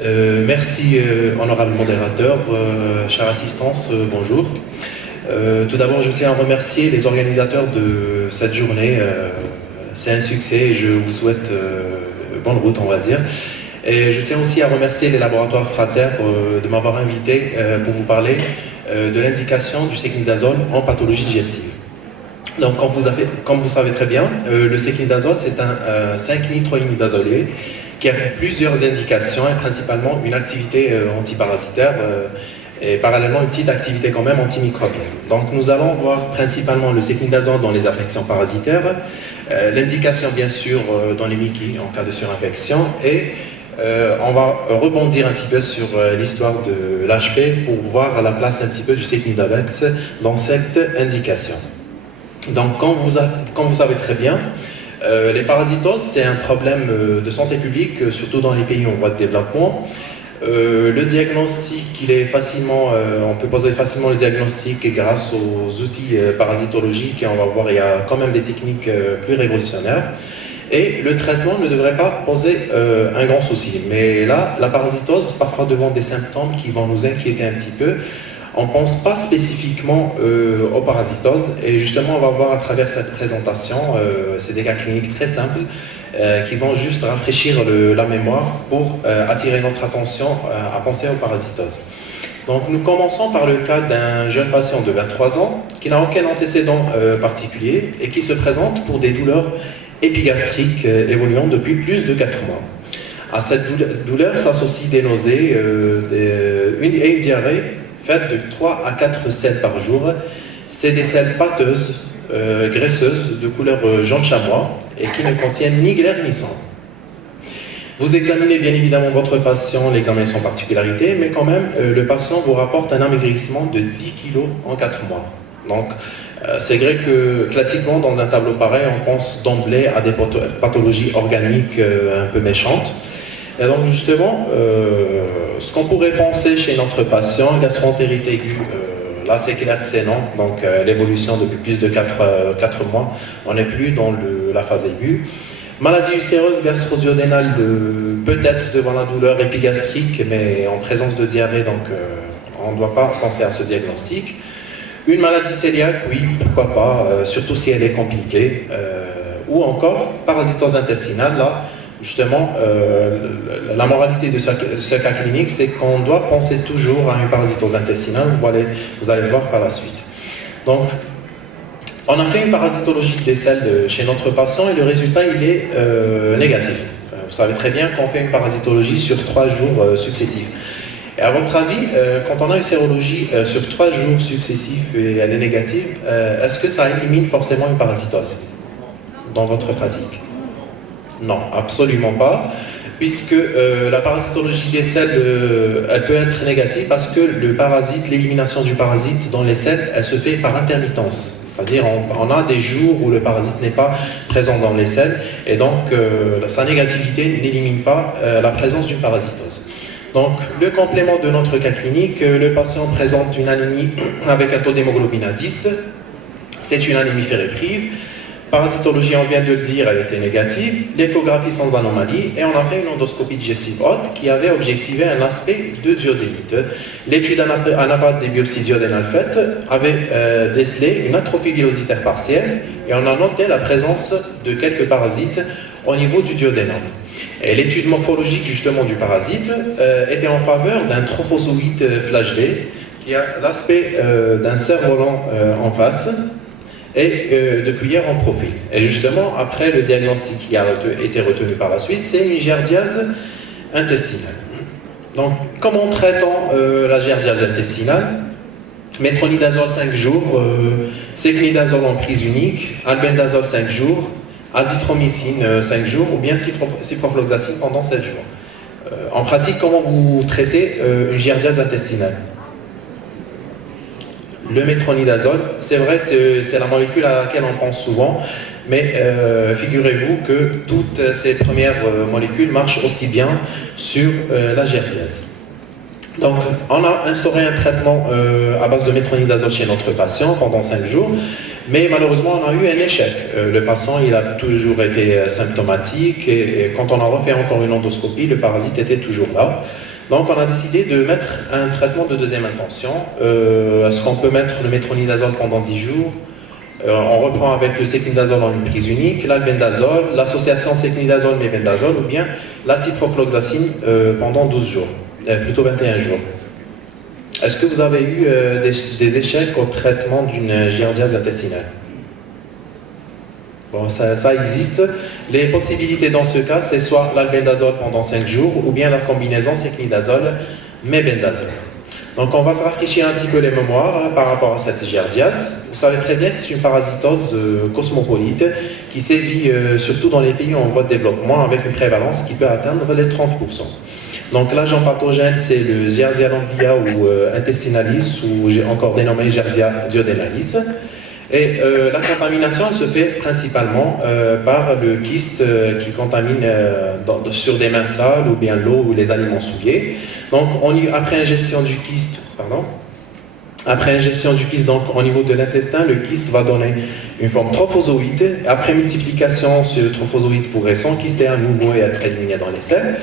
Merci, honorable modérateur, chère assistance, bonjour. Tout d'abord, je tiens à remercier les organisateurs de cette journée. C'est un succès et je vous souhaite bonne route, on va dire. Et je tiens aussi à remercier les laboratoires Frater de m'avoir invité pour vous parler de l'indication du sécnidazole en pathologie digestive. Donc, comme vous savez très bien, le sécnidazole, c'est un 5-nitroimidazolé qui a plusieurs indications et principalement une activité antiparasitaire et parallèlement une petite activité quand même antimicrobienne. Donc nous allons voir principalement le sécnidazole dans les affections parasitaires, l'indication bien sûr dans les MICI en cas de surinfection et on va rebondir un petit peu sur l'histoire de l'HP pour voir la place un petit peu du sécnidalex dans cette indication. Donc comme vous savez très bien, les parasitoses, c'est un problème de santé publique, surtout dans les pays en voie de développement. Le diagnostic, on peut poser facilement le diagnostic grâce aux outils parasitologiques et on va voir, il y a quand même des techniques plus révolutionnaires. Et le traitement ne devrait pas poser un grand souci. Mais là, la parasitose, parfois devant des symptômes qui vont nous inquiéter un petit peu, on ne pense pas spécifiquement aux parasitoses et justement on va voir à travers cette présentation, c'est des cas cliniques très simples qui vont juste rafraîchir la mémoire pour attirer notre attention à penser aux parasitoses. Donc nous commençons par le cas d'un jeune patient de 23 ans qui n'a aucun antécédent particulier et qui se présente pour des douleurs épigastriques évoluant depuis plus de 4 mois. À cette douleur s'associent des nausées et une diarrhée faite de 3 à 4 selles par jour. C'est des selles pâteuses, graisseuses, de couleur jaune chamois et qui ne contiennent ni glaire ni sang. Vous examinez bien évidemment votre patient, l'examen sans particularité, mais quand même, le patient vous rapporte un amaigrissement de 10 kg en 4 mois. Donc, c'est vrai que classiquement, dans un tableau pareil, on pense d'emblée à des pathologies organiques un peu méchantes. Et donc justement, ce qu'on pourrait penser chez notre patient, gastroentérite aiguë, là c'est clair que c'est non, donc l'évolution depuis plus de 4 mois, on n'est plus dans la phase aiguë. Maladie ulcéreuse gastro-duodénale, peut-être devant la douleur épigastrique, mais en présence de diarrhée, donc on ne doit pas penser à ce diagnostic. Une maladie cœliaque, oui, pourquoi pas, surtout si elle est compliquée, ou encore parasitose intestinale, là, justement, la moralité de ce cas clinique, c'est qu'on doit penser toujours à une parasitose intestinale, vous allez le voir par la suite. Donc, on a fait une parasitologie des selles chez notre patient et le résultat, il est négatif. Vous savez très bien qu'on fait une parasitologie sur 3 jours successifs. Et à votre avis, quand on a une sérologie sur 3 jours successifs et elle est négative, est-ce que ça élimine forcément une parasitose dans votre pratique? Non, absolument pas, puisque la parasitologie des selles, elle peut être négative parce que l'élimination du parasite dans les selles, elle se fait par intermittence. C'est-à-dire on a des jours où le parasite n'est pas présent dans les selles et donc sa négativité n'élimine pas la présence d'une parasitose. Donc le complément de notre cas clinique, le patient présente une anémie avec un taux d'hémoglobine à 10, c'est une anémie ferriprive. Parasitologie, on vient de le dire, elle était négative. L'échographie sans anomalie. Et on a fait une endoscopie digestive haute qui avait objectivé un aspect de duodénite. L'étude anapate des biopsies duodénales faites avait décelé une atrophie villositaire partielle et on a noté la présence de quelques parasites au niveau du duodénum. Et l'étude morphologique justement du parasite était en faveur d'un trophozoïde flagellé qui a l'aspect d'un cerf-volant en face et de cuillère en profil. Et justement, après le diagnostic qui a été retenu par la suite, c'est une giardiase intestinale. Donc, comment traitons la giardiase intestinale? Métronidazole 5 jours, sécnidazole en prise unique, albendazole 5 jours, azithromycine 5 jours ou bien ciprofloxacine pendant 7 jours. En pratique, comment vous traitez une giardiase intestinale? Le métronidazole, c'est vrai, c'est la molécule à laquelle on pense souvent, mais figurez-vous que toutes ces premières molécules marchent aussi bien sur la giardiase. Donc, on a instauré un traitement à base de métronidazole chez notre patient pendant 5 jours. Mais malheureusement, on a eu un échec. Le patient, il a toujours été symptomatique et quand on a refait encore une endoscopie, le parasite était toujours là. Donc on a décidé de mettre un traitement de deuxième intention. Est-ce qu'on peut mettre le métronidazole pendant 10 jours? On reprend avec le sécnidazole en une prise unique, l'albendazole, l'association sécnidazole-mébendazole ou bien la ciprofloxacine pendant 12 jours, plutôt 21 jours. Est-ce que vous avez eu des échecs au traitement d'une giardiase intestinale? Bon, ça existe. Les possibilités dans ce cas, c'est soit l'albendazole pendant 5 jours ou bien la combinaison sécnidazole-mébendazole. Donc on va se rafraîchir un petit peu les mémoires par rapport à cette giardiase. Vous savez très bien que c'est une parasitose cosmopolite qui sévit surtout dans les pays en voie de développement avec une prévalence qui peut atteindre les 30%. Donc l'agent pathogène, c'est le Giardia lamblia ou intestinalis, ou j'ai encore dénommé Giardia duodenalis. Et la contamination elle se fait principalement par le kyste qui contamine sur des mains sales ou bien l'eau ou les aliments souillés. Donc après ingestion du kyste, donc au niveau de l'intestin, le kyste va donner une forme trophozoïde. Après multiplication, ce trophozoïde pourrait s'enkyster à nouveau et être éliminé dans les selles.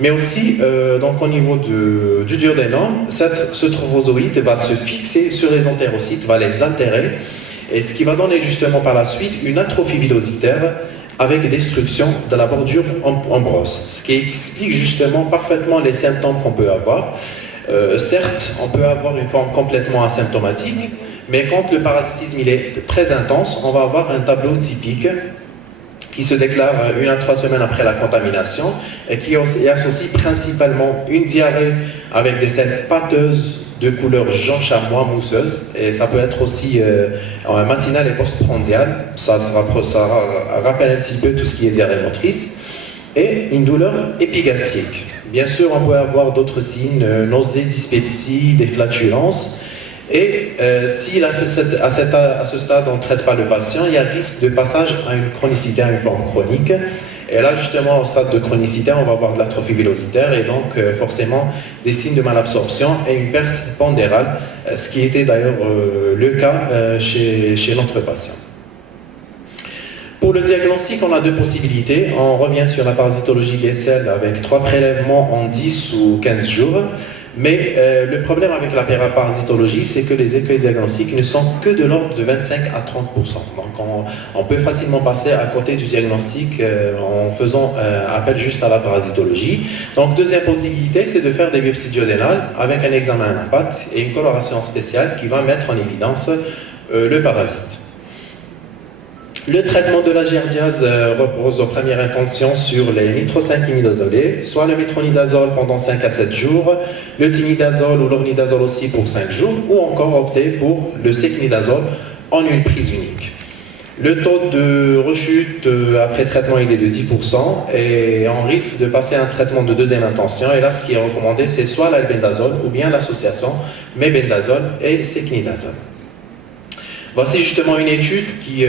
Mais aussi, donc au niveau du duodénum, ce trophozoïde va se fixer sur les entérocytes, va les altérer, et ce qui va donner justement par la suite une atrophie villositaire avec destruction de la bordure en brosse, ce qui explique justement parfaitement les symptômes qu'on peut avoir. Certes, on peut avoir une forme complètement asymptomatique, mais quand le parasitisme il est très intense, on va avoir un tableau typique qui se déclare 1 à 3 semaines après la contamination et qui associe principalement une diarrhée avec des selles pâteuses de couleur jaune chamois mousseuse, et ça peut être aussi matinale et postprandiale, ça rappelle un petit peu tout ce qui est diarrhée motrice, et une douleur épigastrique. Bien sûr, on peut avoir d'autres signes, nausées, dyspepsie, des flatulences. Et si à ce stade on ne traite pas le patient, il y a risque de passage à une chronicité, à une forme chronique. Et là justement au stade de chronicité, on va avoir de l'atrophie villositaire et donc forcément des signes de malabsorption et une perte pondérale, ce qui était d'ailleurs le cas chez notre patient. Pour le diagnostic, on a 2 possibilités. On revient sur la parasitologie des selles avec 3 prélèvements en 10 ou 15 jours. Mais le problème avec la parasitologie, c'est que les écueils diagnostiques ne sont que de l'ordre de 25 à 30%. Donc on peut facilement passer à côté du diagnostic en faisant appel juste à la parasitologie. Donc deuxième possibilité, c'est de faire des biopsies duodénales avec un examen à l'impact et une coloration spéciale qui va mettre en évidence le parasite. Le traitement de la giardiase repose en première intention sur les nitrosamidazolés, soit le métronidazole pendant 5 à 7 jours, le tinidazole ou l'ornidazole aussi pour 5 jours, ou encore opter pour le sécnidazole en une prise unique. Le taux de rechute après traitement il est de 10% et on risque de passer à un traitement de deuxième intention, et là ce qui est recommandé c'est soit l'albendazole ou bien l'association mébendazole et sécnidazole. Voici justement une étude qui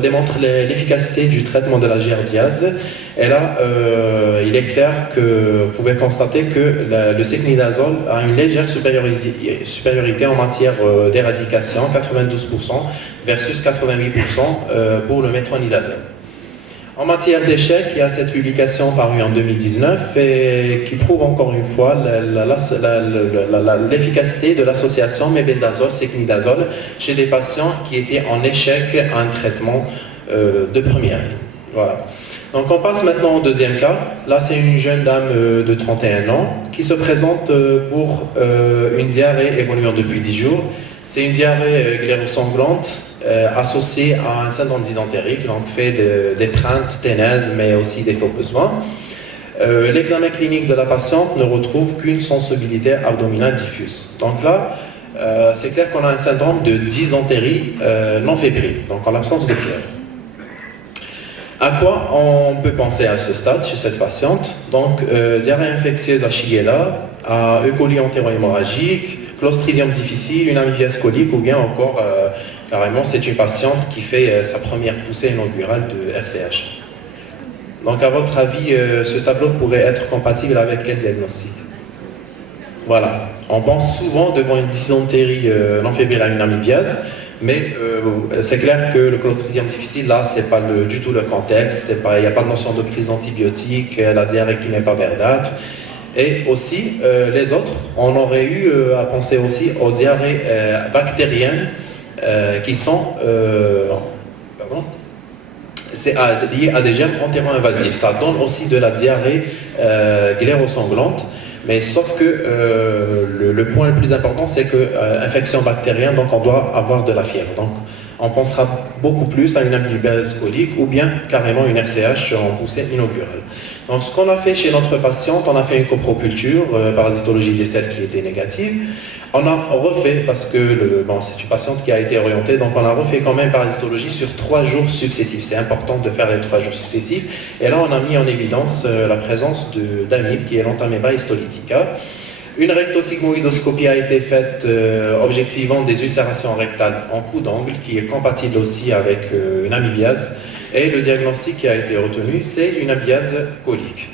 démontre l'efficacité du traitement de la giardiase. Et là, il est clair que vous pouvez constater que le sécnidazole a une légère supériorité en matière d'éradication, 92% versus 88% pour le métronidazole. En matière d'échec, il y a cette publication parue en 2019 et qui prouve encore une fois l'efficacité de l'association mébendazole-sécnidazole chez des patients qui étaient en échec à un traitement de première ligne. Voilà. Donc on passe maintenant au deuxième cas. Là c'est une jeune dame de 31 ans qui se présente pour une diarrhée évoluant depuis 10 jours. C'est une diarrhée gléro-sanglante associée à un syndrome dysentérique, donc fait d'étreintes, ténèses, mais aussi des faux besoins. L'examen clinique de la patiente ne retrouve qu'une sensibilité abdominale diffuse. Donc là, c'est clair qu'on a un syndrome de dysentérie non fébrile, donc en l'absence de fièvre. À quoi on peut penser à ce stade chez cette patiente? Donc, diarrhée infectieuse à Shigella, à E. coli entéro-hémorragique, Clostridium difficile, une amibiase colique, ou bien encore, carrément, c'est une patiente qui fait sa première poussée inaugurale de RCH. Donc, à votre avis, ce tableau pourrait être compatible avec quel diagnostic? Voilà. On pense souvent devant une dysentérie non fébrile à une amibiase, Mais c'est clair que le Clostridium difficile, là, c'est pas du tout le contexte, il n'y a pas de notion de prise d'antibiotiques, la diarrhée qui n'est pas verdâtre. Et aussi, les autres, on aurait eu à penser aussi aux diarrhées bactériennes qui sont liées à des germes entéro-invasifs. Ça donne aussi de la diarrhée gléro-sanglante. Mais sauf que le point le plus important, c'est que infection bactérienne, donc on doit avoir de la fièvre. Donc on pensera beaucoup plus à une amyloïdose colique ou bien carrément une RCH en poussée inaugurale. Donc ce qu'on a fait chez notre patiente, on a fait une copropulture, parasitologie des selles qui était négative. On a refait, parce que c'est une patiente qui a été orientée, donc on a refait quand même parasitologie sur 3 jours successifs. C'est important de faire les 3 jours successifs. Et là, on a mis en évidence la présence d'amib, qui est l'Entamoeba histolytica. Une rectosigmoïdoscopie a été faite objectivant des ulcérations rectales en coup d'angle, qui est compatible aussi avec une amibiase. Et le diagnostic qui a été retenu, c'est une amibiase colique.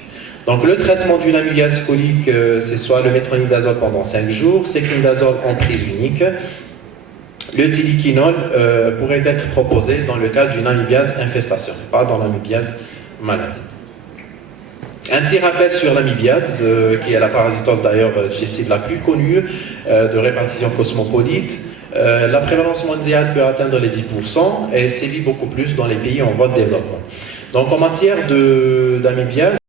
Donc le traitement d'une amibiase colique, c'est soit le métronidazole pendant 5 jours, séclindazole en prise unique. Le tiliquinol pourrait être proposé dans le cas d'une amibiase infestation, pas dans l'amibiase maladie. Un petit rappel sur l'amibiase, qui est la parasitose d'ailleurs digestive la plus connue, de répartition cosmopolite. La prévalence mondiale peut atteindre les 10% et sévit beaucoup plus dans les pays en voie de développement. Donc en matière d'amibiase,